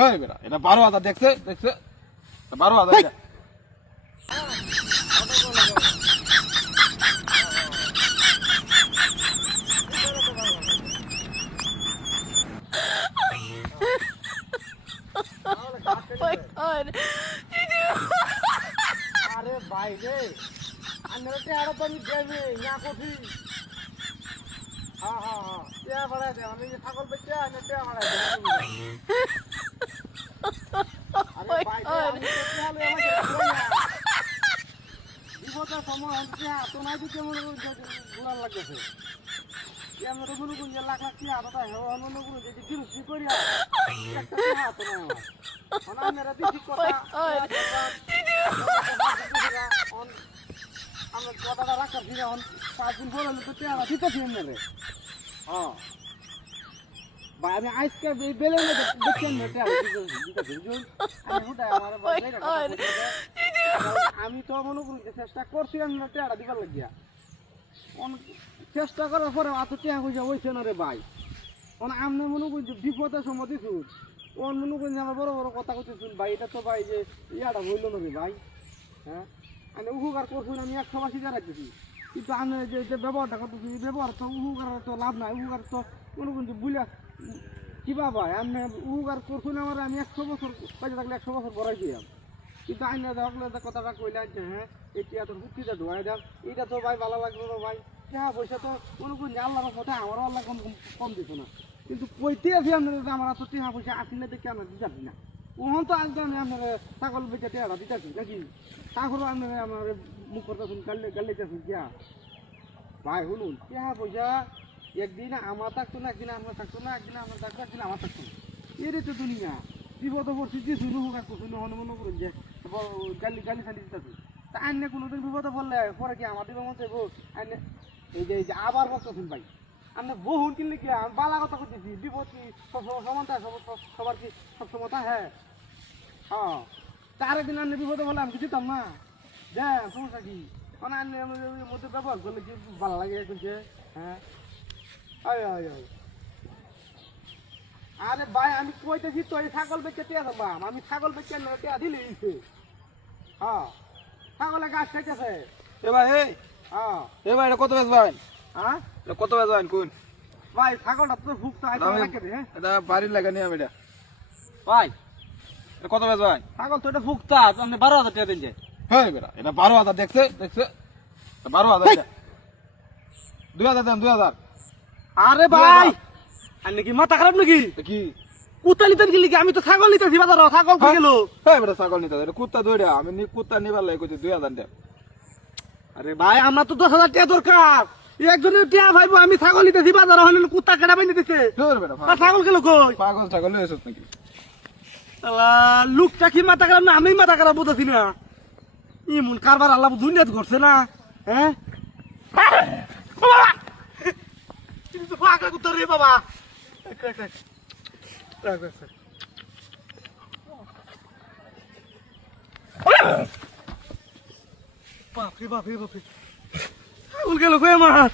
হ্যাঁ বেটা এটা 12,000 দেখছে দেখছে 12,000 এটা আরে ভাই রে আমরা টেড়া তো আমি দেবে না কফি হ্যাঁ হ্যাঁ হ্যাঁ টেড়া বাড়াই দে আমি ছাগল বেচে আমি টেড়া বাড়াই দে আরে ভাই আমি তো চালে আমাকে বিপদের সময় হচ্ছে তো নাই তো কেমন গুলার লাগতেছে আমরা তো মনে করি লাখ লাখ টাকা আদা হেওয়া মনে করি যদি বিরক্তি করি একটা হাত না আমার আমরা ঠিক কথা আমরা কথাটা রাখার দিনে 5 দিন পরে তো টেড়া দিতে দিন নেবে হ্যাঁ ভাই আমি আজকে বেলে না দেখছেন না টেড়া দিতে দিন আমি হুটা আমার আমি তো মনে করি চেষ্টা করছি আমি টেড়া দিবার লাগিয়া চেষ্টা করার পরে এত টেড়া হইছে হইছে না রে ভাই আমি মনে করি বিপদের সময় দিছু ওর মনে করি আমার বড় বড় কথা কইতেছুন ভাই এটা তো ভাই যে ইয়াটা হইল না রে ভাই হ্যাঁ আমি উপকার করছি আমি 100 টাকা রাখতেছি কিন্তু আমি যে ব্যবহারটা করতেছি ব্যবহার তো উপকার তো লাভ নাই উপকার তো মনে করি বুঝলা কিবা ভাই আমি উপকার করছি না আমার আমি 100 বছর পয়সা থাকলে 100 বছর বড়াই দিলাম কিন্তু আইন দেখলে কথাটা কইলা যে হ্যাঁ এটা তোর বুক্তিটা ঢোয়াই দেন এটা তো ভাই ভালো লাগলো না ভাই হ্যাঁ পয়সা তো মনে করি আল্লাহর কথা আমারও আল্লাহ কম দিত না কিন্তু কইতে আছি আপনার আমার তো টিহা পয়সা আসি না দেখে আমরা দিতাছি না ওহন তো আজকে আমি আপনার ছাগল বেচে টেড়া দিতেছি নাকি তারপরে আপনার আমার মুখ করতেছুন গাল্লাইতেছুন কিয়া ভাই শুনুন টিহা পয়সা একদিন আমার থাকতো না একদিন আপনার থাকতো না একদিন আপনার থাকতো একদিন আমার থাকতো না এরই তো দুনিয়া বিপদ পরিস্থিতি শুরু হোক আর কিছু মনে মনে করুন যে গালি খালি দিতেছি তা আইনে কোনোদিন বিপদে পড়লে পরে কি আমার দিবে মতো আইনে এই যে আবার বসতেছেন ভাই আমি বহুন কিনলে কি আমি বালা কথা করতেছি বিপদ কি সবসময় সমান থাকে সবার কি সবসময় হ্যাঁ হ্যাঁ তার একদিন আনলে বিপদে বলে আমি দিতাম না দেন সমস্যা কি মানে আনলে ওই মধ্যে ব্যবহার করলে কি ভালো লাগে করছে হ্যাঁ আরে ভাই আমি কইতেছি তো ছাগল বেচে টিয়া দেবাম আমি ছাগল বেচে টিয়া দিলে হ্যাঁ ছাগলে গাছ খাইতেছে এ ভাই হ্যাঁ এ ভাই এটা কত বেচবেন হ্যাঁ এটা কত বেচবেন কোন ভাই ছাগলটা তো ভুগতে হ্যাঁ এটা বাড়ির লাগে নিয়ে আমি এটা ভাই এটা কত বেচবেন ছাগল তো এটা ভুগতা আপনি 12,000 টাকা দিন যে হ্যাঁ বেটা এটা 12,000 দেখছে দেখছে 12,000 এটা 2,000 দেন 2,000 আরে ভাই আর নাকি মাথা খারাপ নাকি কি কুত্তা নিতে গেলি কি আমি তো ছাগল নিতেছি বাজার ছাগল কই গেল হ্যাঁ বেটা ছাগল নিতে এটা কুত্তা দইরা আমি কুত্তা নিবার লাগে কইছি 2,000 দেন আরে ভাই আমরা তো 10,000 টাকা দরকার একজনের টিয়া ভাইবো আমি ছাগল নিতেছি বাজার হলে কুত্তা কেডা বাই নিতেছে তোর বেটা আর ছাগল গেল কই পাগল ছাগল লইছস নাকি আল্লাহ লোকটা কি মাথা খারাপ না আমি মাথা খারাপ বুঝাছি না ইমন কারবার আল্লাহ দুনিয়াতে ঘটছে না হ্যাঁ কিন্তু পাগলা কুত্তা রে বাবা বাপরে বাপরে বাপরে ছাগল গেল কই আমার